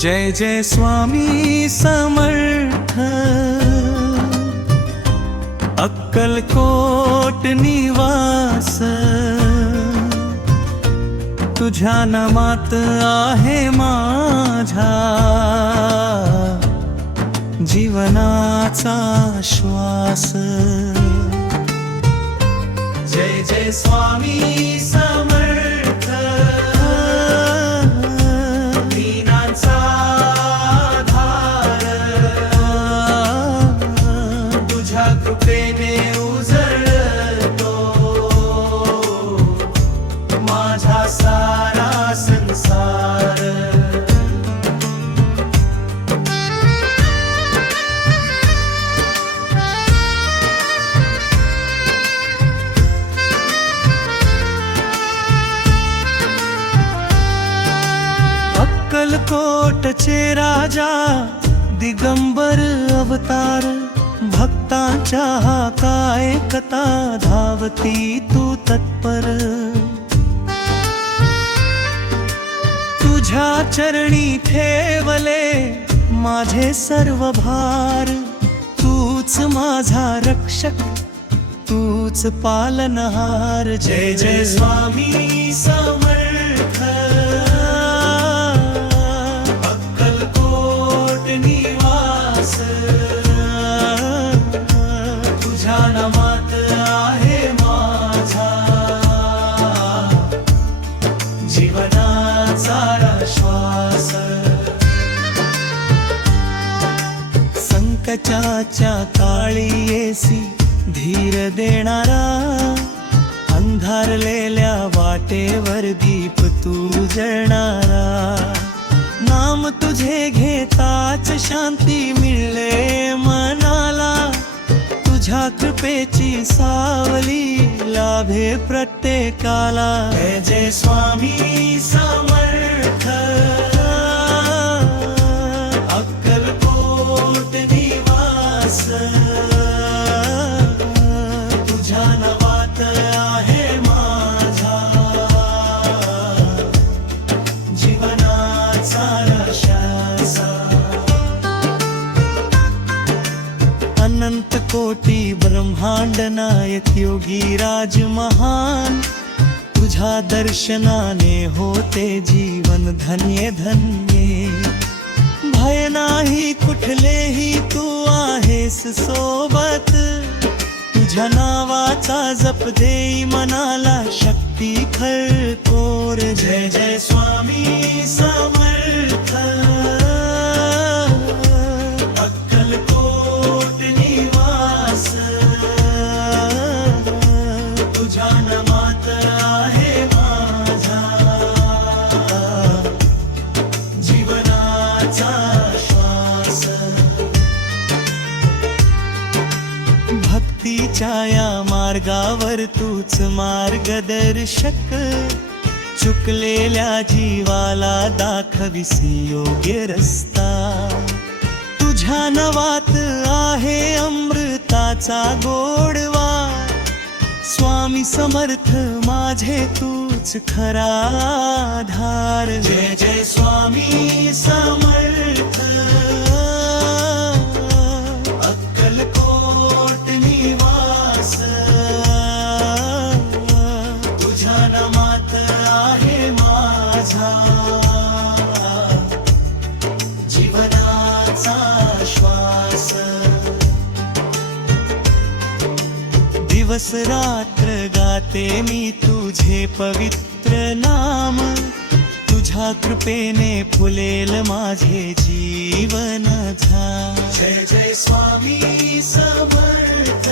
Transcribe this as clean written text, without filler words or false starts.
जय जय स्वामी समर्थ, अक्कलकोट निवास, तुझ्या नामात आहे माझ्या जीवनाचा श्वास। जय जय स्वामी समर्थ, दीनांचा आधार, तुझ्या कृपेने उजळतो माझा सारा संसार। अक्कलकोटचे राजा दिगंबर अवतार, भक्तांच्या हाका ऐकता धावती तू तत्पर। तुझ्या चरणी ठेवले माझे सर्व भार, तूच माझा रक्षक, तूच पालनहार। जय जय स्वामी समर्थ, अक्कलकोट निवास, तुझ्या नामात आहे माझा जीवनाचा श्वास। संकटाच्या काळी येसी धीर देणारा, अंधारलेल्या वाटेवर दीप तू जळणारा। नाम तुझे घेताच शांती मिळले मनाला, तुझ्या कृपेची सावली लाभे प्रत्येकाला। जय जय स्वामी समर्थ, अक्कलकोट निवास, तुझ्या नावात आहे माझा जीवनाचा श्वास। अनंत कोटी ब्रह्मांड नायक योगी राज महान, तुझ्या दर्शनाने होते जीवन धन्य धन्य। भय नाही कुठलेही तू आहेस सोबत, तुझ्या नावाचा जप देई मनाला शक्ती खळकोर। जय जय स्वामी समर्थ, अक्कलकोट निवास, तुझ्या नामात आहे माझा जीवनाचा श्वास। भक्तीच्या या मार्गावर तूच मार्गदर्शक, चुकलेल्या जीवाला दाखविसी योग्य रस्ता। तुझ्या नावात आहे अमृताचा गोडवा, स्वामी समर्थ माझे तूच खरा आधार। जय जय स्वामी समर्थ, अक्कलकोट निवास, तुझ्या नामात आहे माझा जीवनाचा श्वास। दिवस रात्र गाते मी तुझे पवित्र नाम, तुझ्या कृपेने फुलेल माझे जीवन धाम। जय जय स्वामी समर्थ,